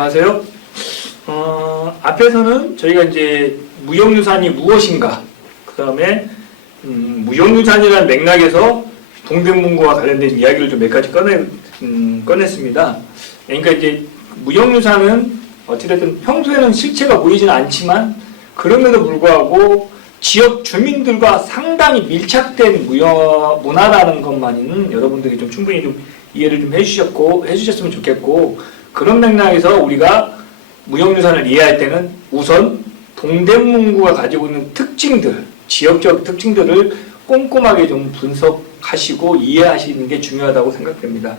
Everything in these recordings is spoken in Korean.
안녕하세요. 앞에서는 저희가 이제 무형유산이 무엇인가, 그 다음에 무형유산이라는 맥락에서 동대문구와 관련된 이야기를 좀 몇 가지 꺼냈습니다. 그러니까 이제 무형유산은 어찌됐든 평소에는 실체가 보이지는 않지만 그럼에도 불구하고 지역 주민들과 상당히 밀착된 문화라는 것만은 여러분들이 좀 충분히 좀 이해를 좀 해주셨으면 좋겠고, 그런 맥락에서 우리가 무형유산을 이해할 때는 우선 동대문구가 가지고 있는 특징들, 지역적 특징들을 꼼꼼하게 좀 분석하시고 이해하시는 게 중요하다고 생각됩니다.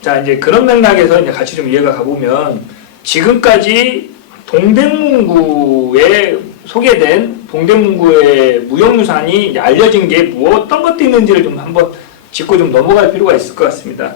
자, 이제 그런 맥락에서 이제 같이 좀 이해가 가보면, 지금까지 동대문구에 소개된 동대문구의 무형유산이 이제 알려진 게 어떤 것도 있는지를 좀 한번 짚고 좀 넘어갈 필요가 있을 것 같습니다.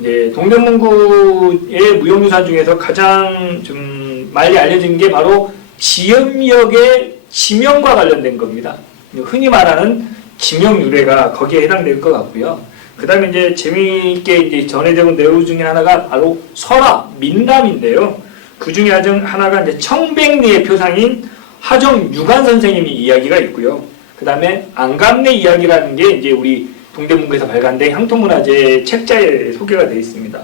이제 동대문구의 무형유산 중에서 가장 좀 많이 알려진 게 바로 지역역의 지명과 관련된 겁니다. 흔히 말하는 지명유래가 거기에 해당될 것 같고요. 그 다음에 이제 재미있게 이제 전해지는 내용 중에 하나가 바로 설화, 민담인데요. 그 중에 하나가 이제 청백리의 표상인 하정 유관 선생님이 이야기가 있고요. 그 다음에 안감내 이야기라는 게 이제 우리 동대문구에서 발간된 향토문화재 책자에 소개가 되어 있습니다.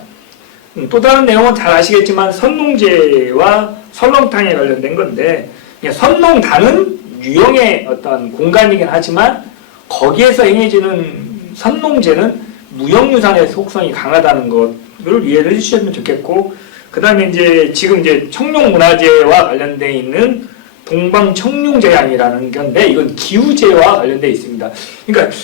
또 다른 내용은 잘 아시겠지만 선농제와 설렁탕에 관련된 건데, 선농단은 유형의 어떤 공간이긴 하지만 거기에서 행해지는 선농제는 무형유산의 속성이 강하다는 것을 이해를 해주셨으면 좋겠고, 그 다음에 이제 지금 이제 청룡문화재와 관련되어 있는 동방청룡제양이라는 건데, 이건 기후제와 관련되어 있습니다. 그러니까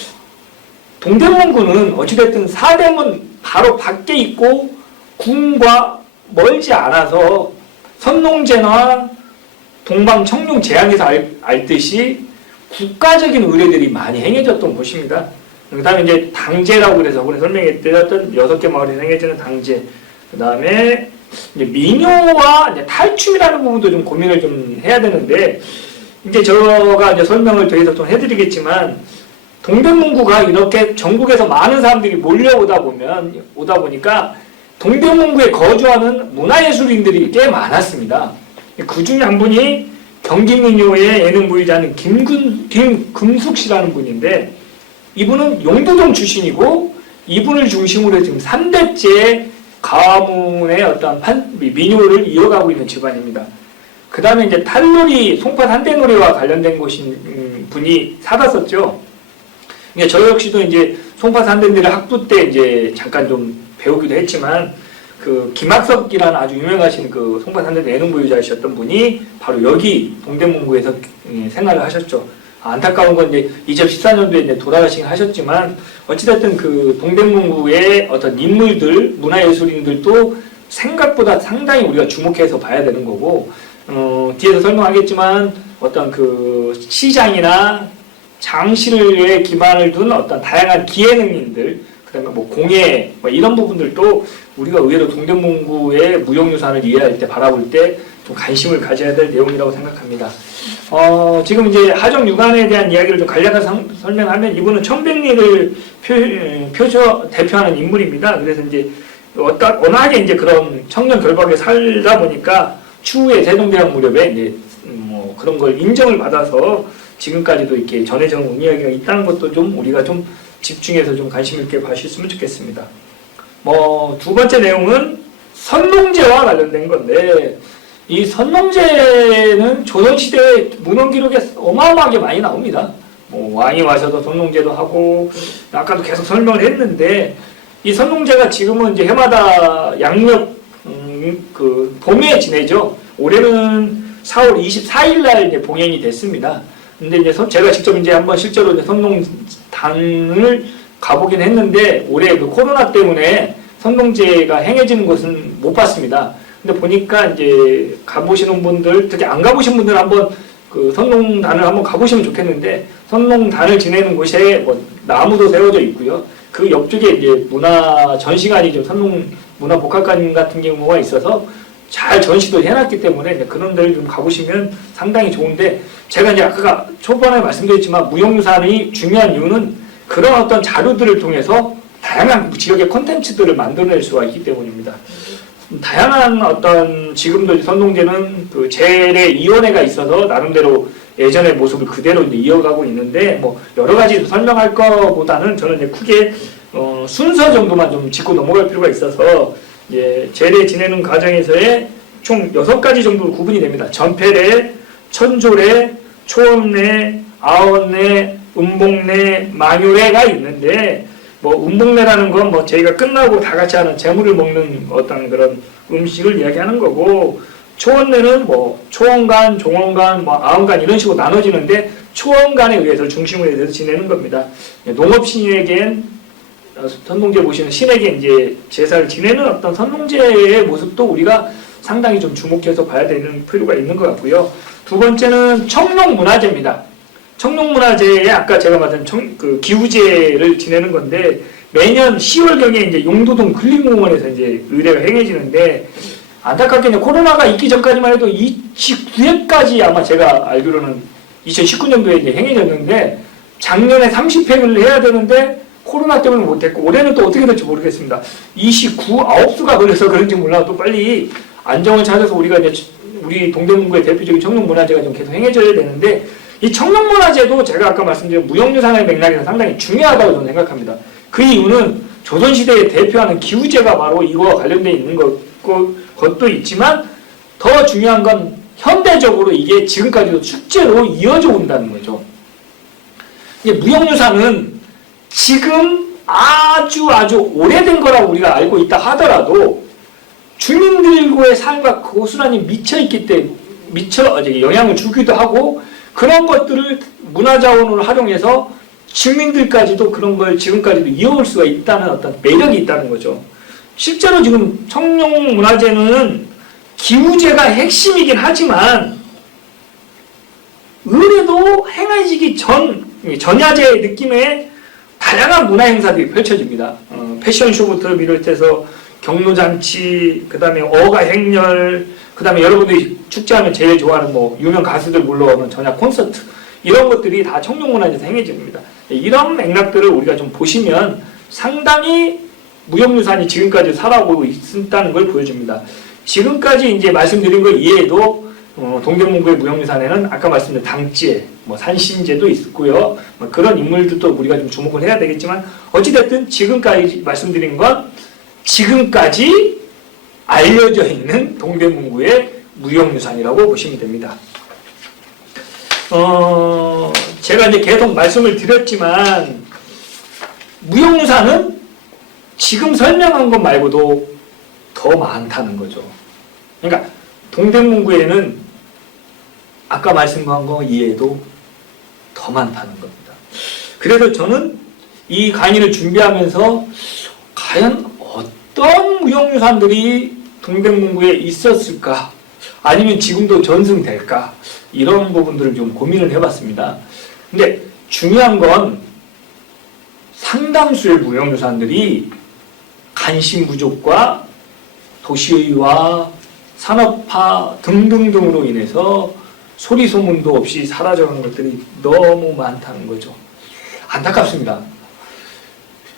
동대문구는 어찌됐든 사대문 바로 밖에 있고 궁과 멀지 않아서 선농제나 동방청룡제양에서 알듯이 국가적인 의뢰들이 많이 행해졌던 곳입니다. 그 다음에 이제 당제라고 그래서 오늘 설명해드렸던 6개 마을에서 행해지는 당제, 그 다음에 이제 민요와 이제 탈춤이라는 부분도 좀 고민을 좀 해야 되는데, 이제 제가 이제 설명을 더 해서 좀 해드리겠지만, 동대문구가 이렇게 전국에서 많은 사람들이 몰려오다 보니까 동대문구에 거주하는 문화예술인들이 꽤 많았습니다. 그 중에 한 분이 경기민요의 예능 보유자는 김금숙 씨라는 분인데, 이분은 용두동 출신이고, 이분을 중심으로 지금 3대째 가문의 어떤 민요를 이어가고 있는 집안입니다. 그 다음에 이제 탈놀이, 송파 산대놀이와 관련된 분이 살았었죠. 저 역시도 이제 송파 산대놀이 학부 때 이제 잠깐 좀 배우기도 했지만, 그 김학석이라는 아주 유명하신 그 송파 산대놀이 예능 보유자이셨던 분이 바로 여기 동대문구에서 생활을 하셨죠. 안타까운 건 이제 2014년도에 이제 돌아가시긴 하셨지만, 어찌됐든 그 동대문구의 어떤 인물들, 문화예술인들도 생각보다 상당히 우리가 주목해서 봐야 되는 거고, 뒤에서 설명하겠지만 어떤 그 시장이나 장실에 기반을 둔 어떤 다양한 기예능인들, 그다음에 뭐 공예, 뭐 이런 부분들도 우리가 의외로 동대문구의 무형유산을 이해할 때, 바라볼 때 좀 관심을 가져야 될 내용이라고 생각합니다. 지금 이제 하정 유관에 대한 이야기를 좀 간략하게 설명하면, 이분은 청백리를 대표하는 인물입니다. 그래서 이제 워낙에 이제 그런 청년 결박에 살다 보니까 추후에 세종대왕 무렵에 이제 뭐 그런 걸 인정을 받아서 지금까지도 이렇게 전해져 온 이야기가 있다는 것도 좀 우리가 좀 집중해서 좀 관심 있게 봐주셨으면 좋겠습니다. 두 번째 내용은 선농제와 관련된 건데, 이 선농제는 조선시대 문헌 기록에 어마어마하게 많이 나옵니다. 왕이 와서도 선농제도 하고, 아까도 계속 설명을 했는데, 이 선농제가 지금은 이제 해마다 양력 그 봄에 지내죠. 올해는 4월 24일 날 이제 봉행이 됐습니다. 근데 이제 제가 직접 이제 한번 실제로 이제 선농단을 가보긴 했는데, 올해 그 코로나 때문에 선농제가 행해지는 것은 못 봤습니다. 근데 보니까 이제 가보시는 분들, 특히 안 가보신 분들 한번 그 선농단을 한번 가보시면 좋겠는데, 선농단을 지내는 곳에 뭐 나무도 세워져 있고요. 그 옆쪽에 이제 문화 전시관이 좀 선농문화복합관 같은 경우가 있어서 잘 전시도 해놨기 때문에 이제 그런 데를 좀 가보시면 상당히 좋은데, 제가 이제 아까 초반에 말씀드렸지만 무형유산이 중요한 이유는 그런 어떤 자료들을 통해서 다양한 지역의 콘텐츠들을 만들어낼 수가 있기 때문입니다. 다양한 어떤 지금도 선동제는 그 재래위원회가 있어서 나름대로 예전의 모습을 그대로 이제 이어가고 있는데 뭐 여러 가지 설명할 거보다는 저는 이제 크게 순서 정도만 좀 짚고 넘어갈 필요가 있어서 예, 제례 지내는 과정에서의 총 6가지 정도로 구분이 됩니다. 전패례, 천조례, 초원례, 아원례, 음복례, 만유례가 있는데 뭐 음복례라는 건 뭐 저희가 끝나고 다 같이 하는 재물을 먹는 어떤 그런 음식을 이야기하는 거고 초원례는 뭐 초원간, 종원간, 뭐 아원간 이런 식으로 나눠지는데 초원간에 의해서 중심을 해서 지내는 겁니다. 농업신에겐 선동제 보시는 신에게 이제 제사를 지내는 어떤 선동제의 모습도 우리가 상당히 좀 주목해서 봐야 되는 필요가 있는 것 같고요. 두 번째는 청룡문화제입니다. 청룡문화제에 아까 제가 말한 그 기우제를 지내는 건데 매년 10월경에 이제 용도동 근린공원에서 이제 의례가 행해지는데 안타깝게는 코로나가 있기 전까지만 해도 29회까지 아마 제가 알기로는 2019년도에 이제 행해졌는데 작년에 30회를 해야 되는데 코로나 때문에 못했고 올해는 또 어떻게 될지 모르겠습니다. 9수가 걸려서 그런지 몰라도 빨리 안정을 찾아서 우리가 이제 우리 동대문구의 대표적인 청룡문화제가 좀 계속 행해져야 되는데 이 청룡문화제도 제가 아까 말씀드린 무형유산의 맥락에서 상당히 중요하다고 저는 생각합니다. 그 이유는 조선시대에 대표하는 기우제가 바로 이거와 관련되어 있는 것도 있지만 더 중요한 건 현대적으로 이게 지금까지도 축제로 이어져 온다는 거죠. 이게 무형유산은 지금 아주 오래된 거라고 우리가 알고 있다 하더라도 주민들과의 삶과 고스란히 미쳐있기 때문에 영향을 주기도 하고 그런 것들을 문화자원으로 활용해서 주민들까지도 그런 걸 지금까지도 이어올 수가 있다는 어떤 매력이 있다는 거죠. 실제로 지금 청룡문화제는 기우제가 핵심이긴 하지만 의례도 행해지기 전야제 느낌의 다양한 문화 행사들이 펼쳐집니다. 패션쇼부터 비롯해서 경로잔치, 그 다음에 어가행렬, 그 다음에 여러분들이 축제하면 제일 좋아하는 뭐 유명 가수들 불러오는 전야 콘서트 이런 것들이 다 청룡문화제에서 행해집니다. 이런 맥락들을 우리가 좀 보시면 상당히 무형유산이 지금까지 살아오고 있다는 걸 보여줍니다. 지금까지 이제 말씀드린 것 이외에도 동대문구의 무형유산에는 아까 말씀드린 당제, 뭐 산신제도 있고요. 뭐 그런 인물들도 우리가 좀 주목을 해야 되겠지만 어찌됐든 지금까지 말씀드린 건 지금까지 알려져 있는 동대문구의 무형유산이라고 보시면 됩니다. 제가 이제 계속 말씀을 드렸지만 무형유산은 지금 설명한 것 말고도 더 많다는 거죠. 그러니까 동대문구에는 아까 말씀한 거 이외에도 더 많다는 겁니다. 그래서 저는 이 강의를 준비하면서 과연 어떤 무형유산들이 동대문구에 있었을까? 아니면 지금도 전승될까? 이런 부분들을 좀 고민을 해봤습니다. 근데 중요한 건 상당수의 무형유산들이 관심 부족과 도시의와 산업화 등등등으로 인해서 소리 소문도 없이 사라져가는 것들이 너무 많다는 거죠. 안타깝습니다.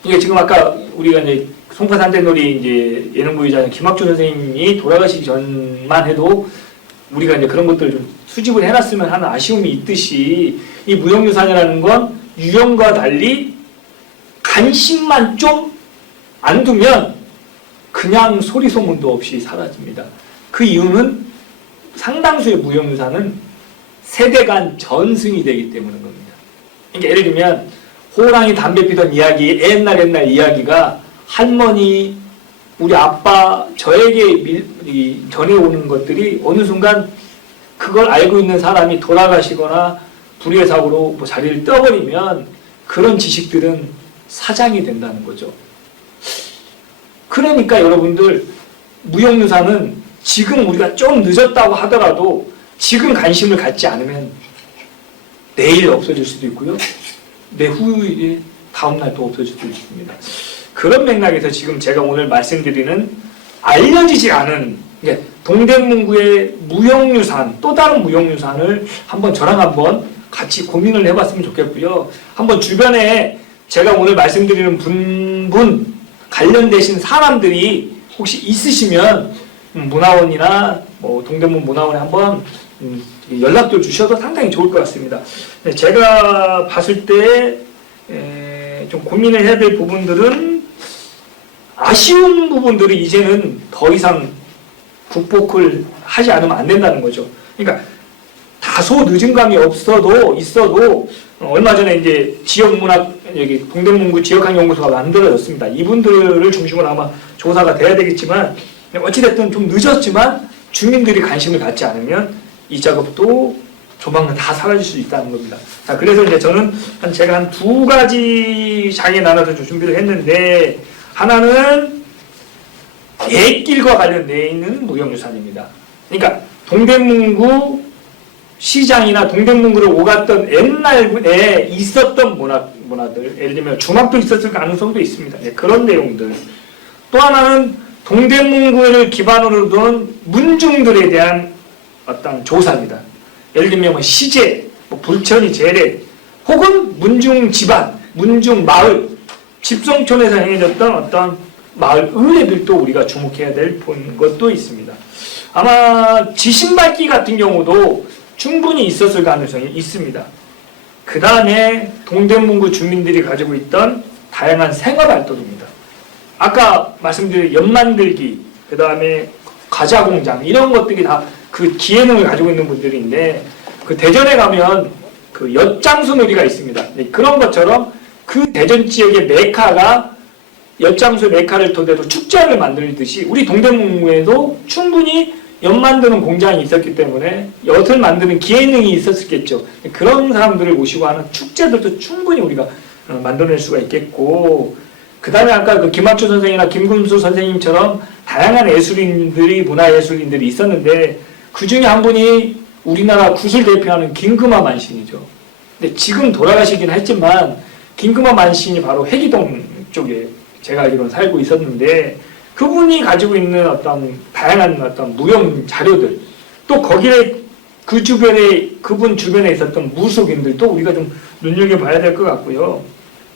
이게 지금 아까 우리가 이제 송파산대놀이 이제 예능부의장 김학조 선생님이 돌아가시기 전만 해도 우리가 이제 그런 것들을 좀 수집을 해놨으면 하는 아쉬움이 있듯이 이 무형유산이라는 건 유형과 달리 관심만 좀 안 두면 그냥 소리 소문도 없이 사라집니다. 그 이유는 상당수의 무형유산은 세대 간 전승이 되기 때문인 겁니다. 그러니까 예를 들면 호랑이 담배 피던 이야기, 옛날 이야기가 할머니, 우리 아빠, 저에게 전해오는 것들이 어느 순간 그걸 알고 있는 사람이 돌아가시거나 불의의 사고로 뭐 자리를 떠버리면 그런 지식들은 사장이 된다는 거죠. 그러니까 여러분들 무형유산은 지금 우리가 좀 늦었다고 하더라도 지금 관심을 갖지 않으면 내일 없어질 수도 있고요. 내 후에 다음날 또 없어질 수도 있습니다. 그런 맥락에서 지금 제가 오늘 말씀드리는 알려지지 않은 동대문구의 무형유산, 또 다른 무형유산을 저랑 한번 같이 고민을 해봤으면 좋겠고요. 한번 주변에 제가 오늘 말씀드리는 관련되신 사람들이 혹시 있으시면 문화원이나 뭐 동대문 문화원에 한번 연락도 주셔도 상당히 좋을 것 같습니다. 제가 봤을 때 좀 고민을 해야 될 부분들은 아쉬운 부분들이 이제는 더 이상 극복을 하지 않으면 안 된다는 거죠. 그러니까 다소 늦은 감이 있어도 얼마 전에 이제 지역문화 여기 동대문구 지역학연구소가 만들어졌습니다. 이분들을 중심으로 아마 조사가 돼야 되겠지만 어찌됐든 좀 늦었지만 주민들이 관심을 갖지 않으면 이 작업도 조만간 다 사라질 수 있다는 겁니다. 자, 그래서 이제 저는 제가 한 두 가지 장에 나눠서 좀 준비를 했는데, 하나는 갯길과 관련되어 있는 무형유산입니다. 그러니까 동대문구 시장이나 동대문구를 오갔던 옛날에 있었던 문화들, 예를 들면 주막도 있었을 가능성도 있습니다. 네, 그런 내용들. 또 하나는 동대문구를 기반으로 둔 문중들에 대한 어떤 조사입니다. 예를 들면 뭐 시제, 뭐 불천이 제례, 혹은 문중 집안, 문중 마을, 집성촌에서 행해졌던 어떤 마을 의례들도 우리가 주목해야 될 것도 있습니다. 아마 지신밟기 같은 경우도 충분히 있었을 가능성이 있습니다. 그 다음에 동대문구 주민들이 가지고 있던 다양한 생활활동입니다. 아까 말씀드린 연만들기, 그 다음에 과자공장, 이런 것들이 다 그 기능을 가지고 있는 분들인데, 그 대전에 가면 그 엿장수놀이가 있습니다. 그런 것처럼 그 대전 지역의 메카가 엿장수 메카를 토대로 축제를 만들듯이 우리 동대문구에도 충분히 엿 만드는 공장이 있었기 때문에 엿을 만드는 기능이 있었겠죠. 그런 사람들을 모시고 하는 축제들도 충분히 우리가 만들어낼 수가 있겠고, 그 다음에 아까 그 김학주 선생이나 김금수 선생님처럼 다양한 예술인들이, 문화예술인들이 있었는데 그 중에 한 분이 우리나라 굿을 대표하는 김금화 만신이죠. 근데 지금 돌아가시긴 했지만 김금화 만신이 바로 회기동 쪽에 제가 알기로는 살고 있었는데, 그분이 가지고 있는 어떤 다양한 어떤 무형 자료들, 또 거기에 그 주변에, 그분 주변에 있었던 무속인들도 우리가 좀 눈여겨봐야 될 것 같고요.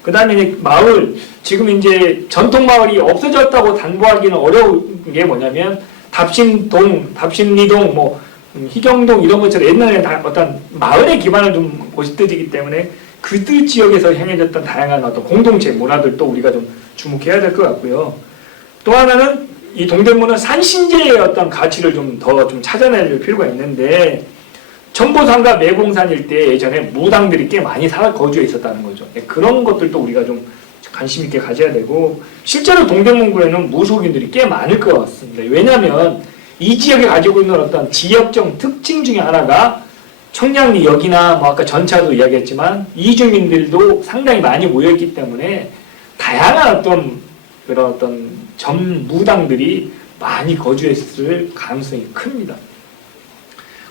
그 다음에 마을, 지금 이제 전통마을이 없어졌다고 단보하기는 어려운 게 뭐냐면, 답신동, 답신리동, 뭐, 희경동 이런 것처럼 옛날에 다 어떤 마을에 기반을 둔 곳들이기 때문에 그들 지역에서 행해졌던 다양한 어떤 공동체 문화들도 우리가 좀 주목해야 될 것 같고요. 또 하나는 이 동대문은 산신제의 어떤 가치를 좀 더 좀 찾아낼 필요가 있는데, 천보산과 매봉산 일대에 예전에 무당들이 꽤 많이 거주해 있었다는 거죠. 그런 것들도 우리가 좀 관심 있게 가져야 되고, 실제로 동대문구에는 무속인들이 꽤 많을 것 같습니다. 왜냐하면 이 지역에 가지고 있는 어떤 지역적 특징 중에 하나가 청량리역이나 뭐 아까 전차도 이야기했지만 이주민들도 상당히 많이 모여있기 때문에 다양한 어떤 그런 어떤 전무당들이 많이 거주했을 가능성이 큽니다.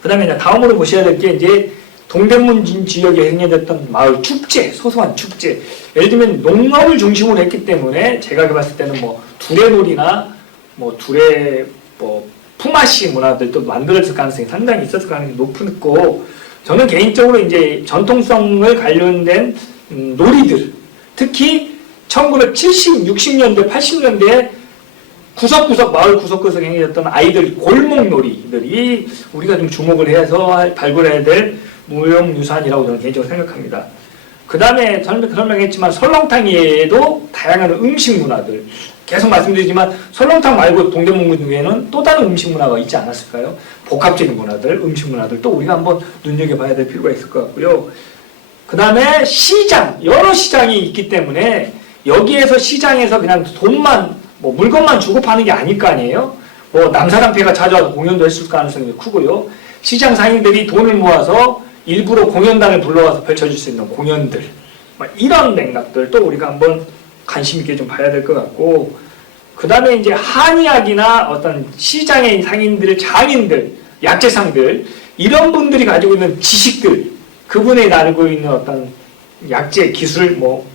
그 다음에 다음으로 보셔야 될 게 이제 동대문 지역에 행해졌던 마을 축제, 소소한 축제. 예를 들면 농업을 중심으로 했기 때문에 제가 봤을 때는 뭐 두레놀이나 뭐 두레 뭐 품앗이 문화들도 만들어질 가능성이 상당히 있었을 가능성이 높고, 저는 개인적으로 이제 전통성을 관련된 놀이들, 특히 1970, 60년대, 80년대에 구석구석, 마을 구석구석 행해졌던 아이들 골목놀이들이 우리가 좀 주목을 해서 발굴해야 될 무형유산이라고 저는 개인적으로 생각합니다. 그 다음에 설명했지만 설렁탕에도 다양한 음식 문화들, 계속 말씀드리지만 설렁탕 말고 동대문구 중에는 또 다른 음식 문화가 있지 않았을까요? 복합적인 문화들, 음식 문화들 또 우리가 한번 눈여겨봐야 될 필요가 있을 것 같고요. 그 다음에 시장, 여러 시장이 있기 때문에 여기에서 시장에서 그냥 돈만, 뭐 물건만 주고 파는 게 아닐 거 아니에요? 뭐 남사당패가 찾아와서 공연도 했을 가능성이 크고요. 시장 상인들이 돈을 모아서 일부러 공연단을 불러와서 펼쳐줄 수 있는 공연들, 이런 맥락들 또 우리가 한번 관심 있게 좀 봐야 될 것 같고, 그 다음에 이제 한의학이나 어떤 시장의 상인들, 장인들, 약재상들, 이런 분들이 가지고 있는 지식들, 그분이 나르고 있는 어떤 약재 기술, 뭐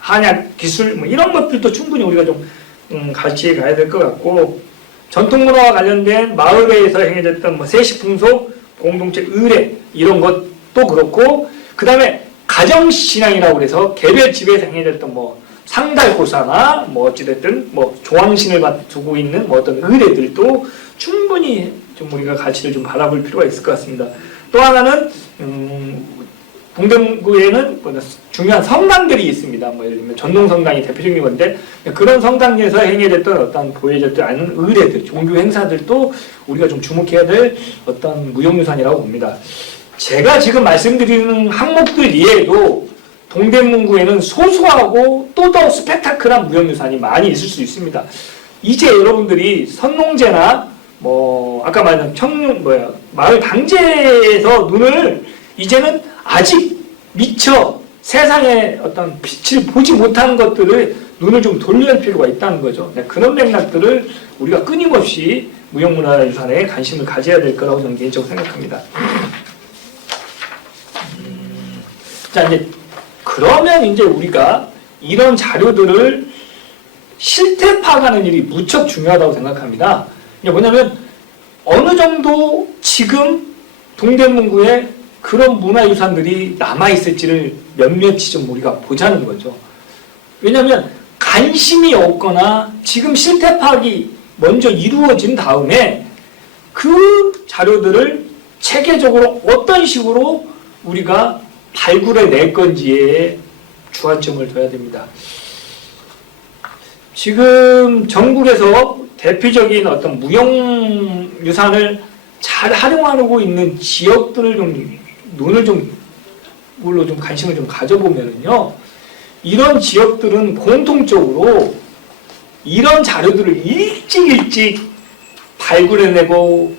한약 기술, 뭐 이런 것들도 충분히 우리가 좀 같이 가야 될 것 같고, 전통문화와 관련된 마을에서 행해졌던 뭐 세시풍속, 공동체 의례 이런 것도 그렇고, 그 다음에 가정신앙이라고 그래서 개별 집에서 행해졌던 뭐 상달고사나 뭐 어찌됐든 뭐 조왕신을 두고 있는 뭐 어떤 의례들도 충분히 좀 우리가 가치를 좀 바라볼 필요가 있을 것 같습니다. 또 하나는 동대문구에는 중요한 성당들이 있습니다. 뭐 예를 들면 전동성당이 대표적인 건데 그런 성당에서 행해졌던 어떤 보여졌지 않은 의례들, 종교 행사들도 우리가 좀 주목해야 될 어떤 무형유산이라고 봅니다. 제가 지금 말씀드리는 항목들 이외에도 동대문구에는 소소하고 또 더 스펙타클한 무형유산이 많이 있을 수 있습니다. 이제 여러분들이 선농제나 아까 말한 마을 당제에서 눈을 이제는 아직 미처 세상의 어떤 빛을 보지 못하는 것들을 눈을 좀 돌릴 필요가 있다는 거죠. 그런 맥락들을 우리가 끊임없이 무형문화유산에 관심을 가져야 될 거라고 저는 개인적으로 생각합니다. 자, 그러면 이제 우리가 이런 자료들을 실태 파악하는 일이 무척 중요하다고 생각합니다. 이게 뭐냐면 어느 정도 지금 동대문구에 그런 문화유산들이 남아있을지를 몇몇이 좀 우리가 보자는 거죠. 왜냐하면 관심이 없거나 지금 실태 파악이 먼저 이루어진 다음에 그 자료들을 체계적으로 어떤 식으로 우리가 발굴해 낼 건지에 주안점을 둬야 됩니다. 지금 전국에서 대표적인 어떤 무형유산을 잘 활용하고 있는 지역들을 눈을 물로 관심을 가져보면은요, 이런 지역들은 공통적으로 이런 자료들을 일찍 발굴해내고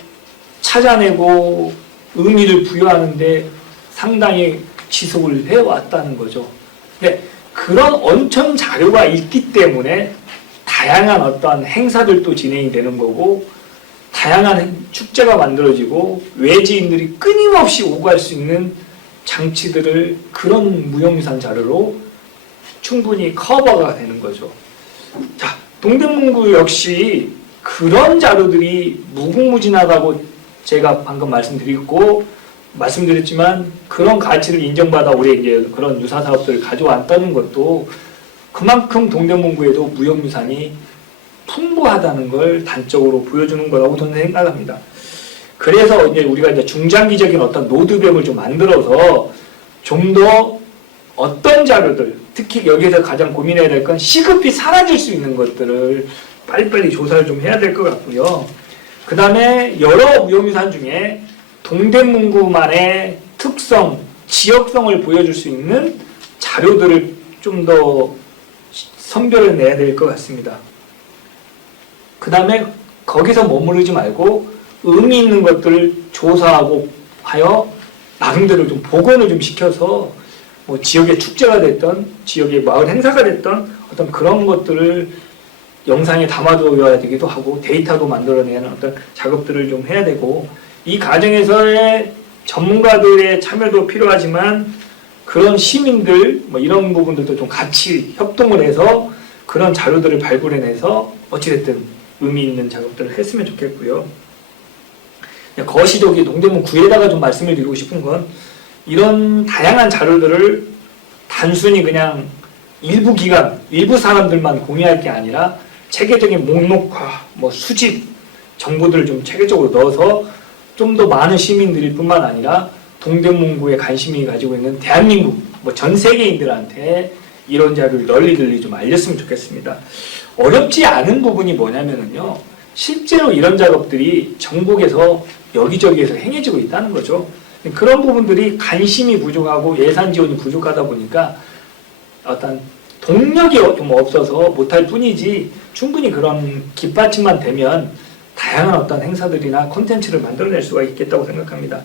찾아내고 의미를 부여하는데 상당히 지속을 해왔다는 거죠. 근데 그런 원천 자료가 있기 때문에 다양한 어떠한 행사들도 진행이 되는 거고, 다양한 축제가 만들어지고 외지인들이 끊임없이 오갈 수 있는 장치들을 그런 무형유산 자료로 충분히 커버가 되는 거죠. 자, 동대문구 역시 그런 자료들이 무궁무진하다고 제가 방금 말씀드렸지만 그런 가치를 인정받아 우리 이제 그런 유사 사업들을 가져왔다는 것도 그만큼 동대문구에도 무형유산이 풍부하다는 걸 단적으로 보여주는 거라고 저는 생각합니다. 그래서 이제 우리가 이제 중장기적인 어떤 로드맵을 좀 만들어서 좀 더 어떤 자료들, 특히 여기에서 가장 고민해야 될 건 시급히 사라질 수 있는 것들을 빨리빨리 조사를 좀 해야 될 것 같고요. 그 다음에 여러 무형유산 중에 동대문구만의 특성, 지역성을 보여줄 수 있는 자료들을 좀 더 선별을 내야 될 것 같습니다. 그 다음에 거기서 머무르지 말고 의미 있는 것들을 조사하고 하여 나름대로 좀 복원을 좀 시켜서 지역의 축제가 됐던 지역의 마을 행사가 됐던 어떤 그런 것들을 영상에 담아둬야 되기도 하고 데이터도 만들어내는 어떤 작업들을 좀 해야 되고, 이 과정에서의 전문가들의 참여도 필요하지만 그런 시민들 이런 부분들도 좀 같이 협동을 해서 그런 자료들을 발굴해내서 어찌됐든 의미 있는 작업들을 했으면 좋겠고요. 거시적인 동대문구에다가 좀 말씀을 드리고 싶은 건 이런 다양한 자료들을 단순히 그냥 일부 기관, 일부 사람들만 공유할 게 아니라 체계적인 목록화, 수집 정보들을 좀 체계적으로 넣어서 좀 더 많은 시민들일 뿐만 아니라 동대문구에 관심이 가지고 있는 대한민국, 전 세계인들한테 이런 자료를 널리 좀 알렸으면 좋겠습니다. 어렵지 않은 부분이 뭐냐면요, 실제로 이런 작업들이 전국에서 여기저기에서 행해지고 있다는 거죠. 그런 부분들이 관심이 부족하고 예산 지원이 부족하다 보니까 어떤 동력이 좀 없어서 못할 뿐이지, 충분히 그런 깃받침만 되면 다양한 어떤 행사들이나 콘텐츠를 만들어낼 수가 있겠다고 생각합니다.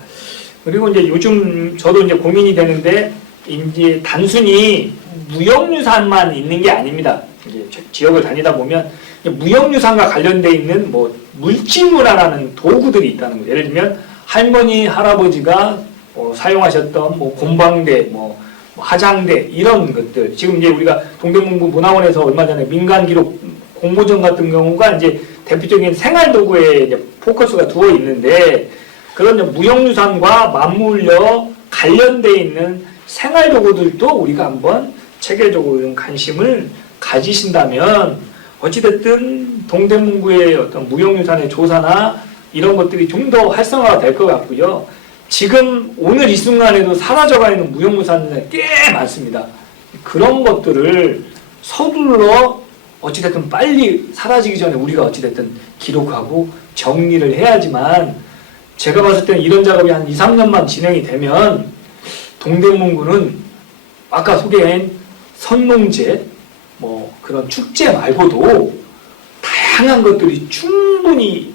그리고 이제 요즘 저도 이제 고민이 되는데, 이제 단순히 무형유산만 있는 게 아닙니다. 이제 지역을 다니다 보면 무형유산과 관련되어 있는 물질문화라는 도구들이 있다는 거예요. 예를 들면 할머니, 할아버지가 사용하셨던 곰방대, 화장대 이런 것들. 지금 이제 우리가 동대문구 문화원에서 얼마 전에 민간기록 공모전 같은 경우가 이제 대표적인 생활도구에 이제 포커스가 두어 있는데, 그런 무형유산과 맞물려 관련되어 있는 생활도구들도 우리가 한번 체계적으로 좀 관심을 가지신다면 어찌됐든 동대문구의 어떤 무형유산의 조사나 이런 것들이 좀 더 활성화가 될 것 같고요. 지금 오늘 이 순간에도 사라져가 있는 무형무산들이 꽤 많습니다. 그런 것들을 서둘러 어찌됐든 빨리 사라지기 전에 우리가 어찌됐든 기록하고 정리를 해야지만, 제가 봤을 때는 이런 작업이 한 2, 3년만 진행이 되면 동대문구는 아까 소개한 선농제, 뭐 그런 축제 말고도 다양한 것들이 충분히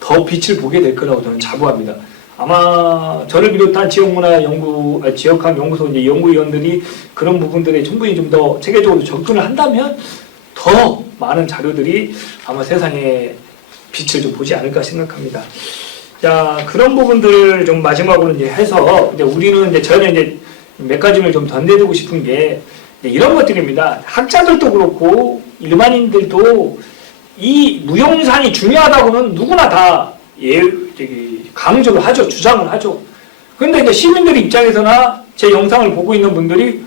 더 빛을 보게 될 거라고 저는 자부합니다. 아마 저를 비롯한 지역학 연구소 이제 연구위원들이 그런 부분들에 충분히 좀 더 체계적으로 접근을 한다면 더 많은 자료들이 아마 세상에 빛을 좀 보지 않을까 생각합니다. 자, 그런 부분들을 좀 마지막으로 이제 해서 이제 우리는 이제 저는 이제 몇 가지를 좀 던져두고 싶은 게 이런 것들입니다. 학자들도 그렇고 일반인들도 이 무형유산이 중요하다고는 누구나 다 강조를 하죠. 주장을 하죠. 그런데 이제 시민들 입장에서나 제 영상을 보고 있는 분들이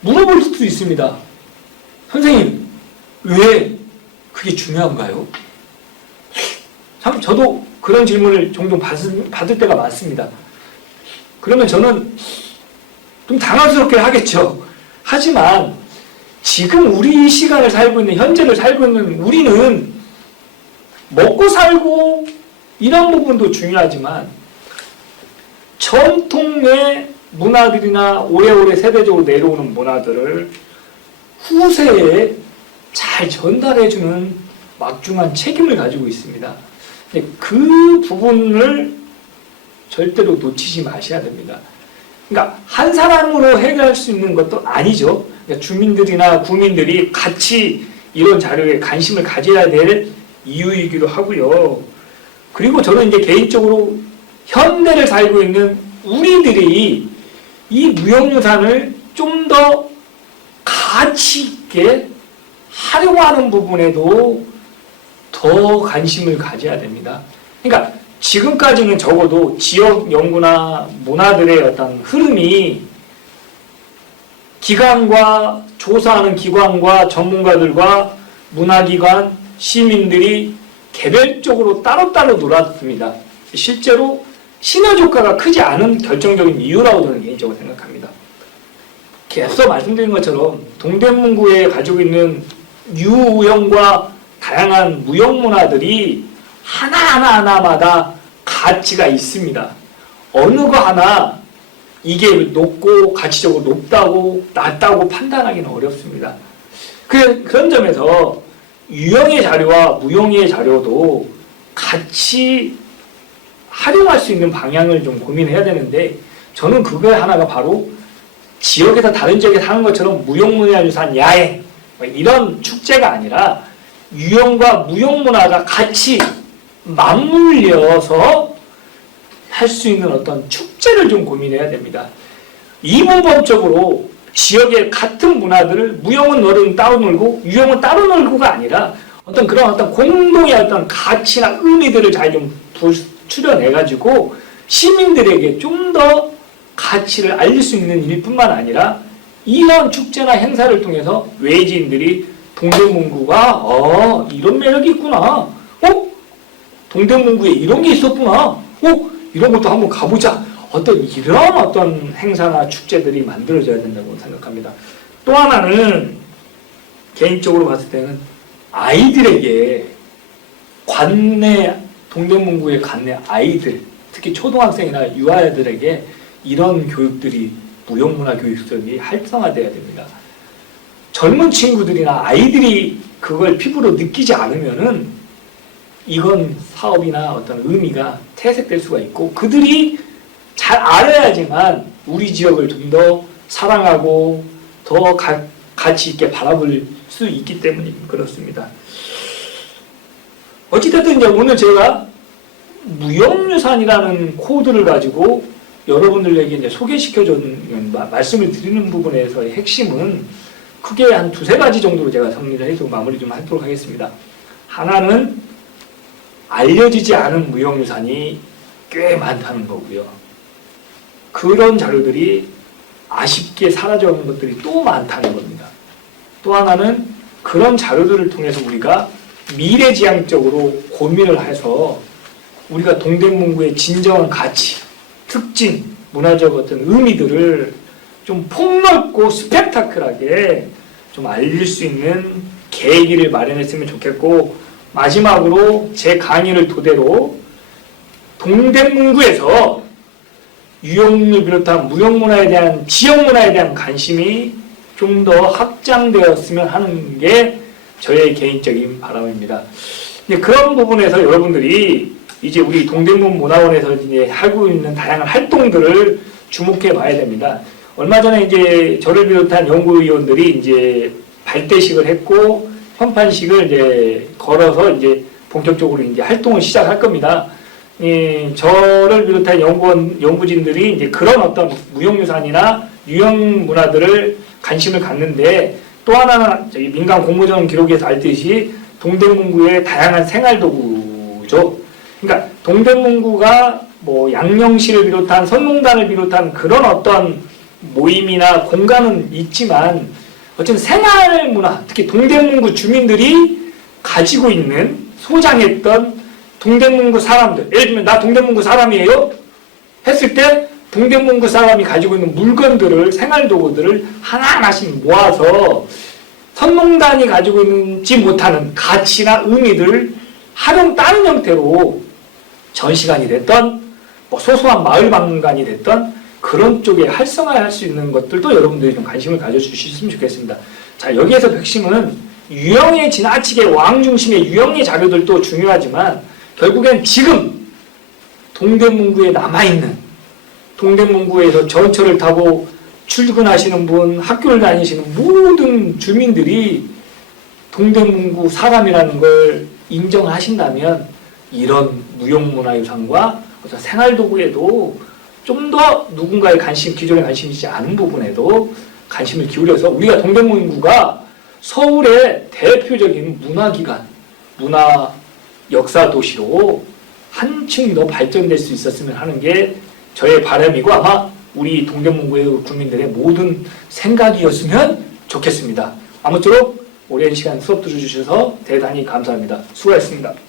물어볼 수도 있습니다. 선생님, 왜 그게 중요한가요? 참 저도 그런 질문을 종종 받을 때가 많습니다. 그러면 저는 좀 당황스럽게 하겠죠. 하지만 지금 우리 이 시간을 살고 있는, 현재를 살고 있는 우리는 먹고 살고 이런 부분도 중요하지만 전통의 문화들이나 오래오래 세대적으로 내려오는 문화들을 후세에 잘 전달해주는 막중한 책임을 가지고 있습니다. 그 부분을 절대로 놓치지 마셔야 됩니다. 그러니까 한 사람으로 해결할 수 있는 것도 아니죠. 그러니까 주민들이나 구민들이 같이 이런 자료에 관심을 가져야 될 이유이기도 하고요. 그리고 저는 이제 개인적으로 현대를 살고 있는 우리들이 이 무형유산을 좀 더 가치 있게 활용하는 부분에도 더 관심을 가져야 됩니다. 그러니까 지금까지는 적어도 지역 연구나 문화들의 어떤 흐름이 기관과 조사하는 기관과 전문가들과 문화기관, 시민들이 개별적으로 따로따로 놀았습니다. 실제로 시너지 효과가 크지 않은 결정적인 이유라고 저는 개인적으로 생각합니다. 앞서 말씀드린 것처럼 동대문구에 가지고 있는 유형과 다양한 무형 문화들이 하나하나마다 가치가 있습니다. 어느 거 하나 이게 높고 가치적으로 높다고 낮다고 판단하기는 어렵습니다. 그런 점에서 유형의 자료와 무형의 자료도 같이 활용할 수 있는 방향을 좀 고민해야 되는데, 저는 그거 하나가 바로 지역에서 다른 지역에 사는 것처럼 무형문화유산 야행 이런 축제가 아니라 유형과 무형문화가 같이 맞물려서 할 수 있는 어떤 축제를 좀 고민해야 됩니다. 이분법적으로 지역의 같은 문화들을 무형은 너는 따로 놀고 유형은 따로 놀고가 아니라 어떤 그런 어떤 공동의 어떤 가치나 의미들을 잘 좀 추려내가지고 시민들에게 좀 더 가치를 알릴 수 있는 일뿐만 아니라 이런 축제나 행사를 통해서 외지인들이 동대문구가 이런 매력이 있구나. 동대문구에 이런 게 있었구나. 이런 것도 한번 가보자. 이런 어떤 행사나 축제들이 만들어져야 된다고 생각합니다. 또 하나는 개인적으로 봤을 때는 아이들에게 동대문구의 관내 아이들, 특히 초등학생이나 유아들에게 이런 교육들이 무형문화 교육들이 활성화돼야 됩니다. 젊은 친구들이나 아이들이 그걸 피부로 느끼지 않으면은 이건 사업이나 어떤 의미가 퇴색될 수가 있고, 그들이 잘 알아야지만 우리 지역을 좀 더 사랑하고 더 가치 있게 바라볼 수 있기 때문에 그렇습니다. 어찌됐든 이제 오늘 제가 무형유산이라는 코드를 가지고 여러분들에게 이제 소개시켜주는 말씀을 드리는 부분에서의 핵심은 크게 한 두세 가지 정도로 제가 정리를 해서 마무리 좀 하도록 하겠습니다. 하나는 알려지지 않은 무형유산이 꽤 많다는 거고요. 그런 자료들이 아쉽게 사라져가는 것들이 또 많다는 겁니다. 또 하나는 그런 자료들을 통해서 우리가 미래지향적으로 고민을 해서 우리가 동대문구의 진정한 가치, 특징, 문화적 어떤 의미들을 좀 폭넓고 스펙타클하게 좀 알릴 수 있는 계기를 마련했으면 좋겠고, 마지막으로 제 강의를 토대로 동대문구에서 유형을 비롯한 무형문화에 대한, 지역문화에 대한 관심이 좀 더 확장되었으면 하는 게 저의 개인적인 바람입니다. 그런 부분에서 여러분들이 이제 우리 동대문 문화원에서 이제 하고 있는 다양한 활동들을 주목해 봐야 됩니다. 얼마 전에 이제 저를 비롯한 연구위원들이 이제 발대식을 했고, 현판식을 이제 걸어서 이제 본격적으로 이제 활동을 시작할 겁니다. 저를 비롯한 연구진들이 이제 그런 어떤 무형유산이나 유형 문화들을 관심을 갖는데, 또 하나는 저희 민간 공모전 기록에서 알듯이 동대문구의 다양한 생활도구죠. 그러니까 동대문구가 뭐 양령시를 비롯한 선농단을 비롯한 그런 어떤 모임이나 공간은 있지만, 어쨌든 생활문화, 특히 동대문구 주민들이 가지고 있는, 소장했던 동대문구 사람들, 예를 들면 나 동대문구 사람이에요 했을 때 동대문구 사람이 가지고 있는 물건들을, 생활도구들을 하나하나씩 모아서 선농단이 가지고 있지 못하는 가치나 의미들을 다른 형태로 전시관이 됐던, 뭐 소소한 마을 박물관이 됐던 그런 쪽에 활성화할 수 있는 것들도 여러분들이 좀 관심을 가져주셨으면 좋겠습니다. 자, 여기에서 핵심은 유형에 지나치게 왕 중심의 유형의 자료들도 중요하지만, 결국엔 지금 동대문구에 남아있는, 동대문구에서 전철을 타고 출근하시는 분, 학교를 다니시는 모든 주민들이 동대문구 사람이라는 걸 인정하신다면, 이런 무형문화유산과 어떤 생활도구에도 좀 더 누군가의 관심, 기존에 관심이 있지 않은 부분에도 관심을 기울여서 우리가 동대문구가 서울의 대표적인 문화기관, 문화 역사 도시로 한층 더 발전될 수 있었으면 하는 게 저의 바람이고, 아마 우리 동대문구의 국민들의 모든 생각이었으면 좋겠습니다. 아무쪼록 오랜 시간 수업 들어주셔서 대단히 감사합니다. 수고하셨습니다.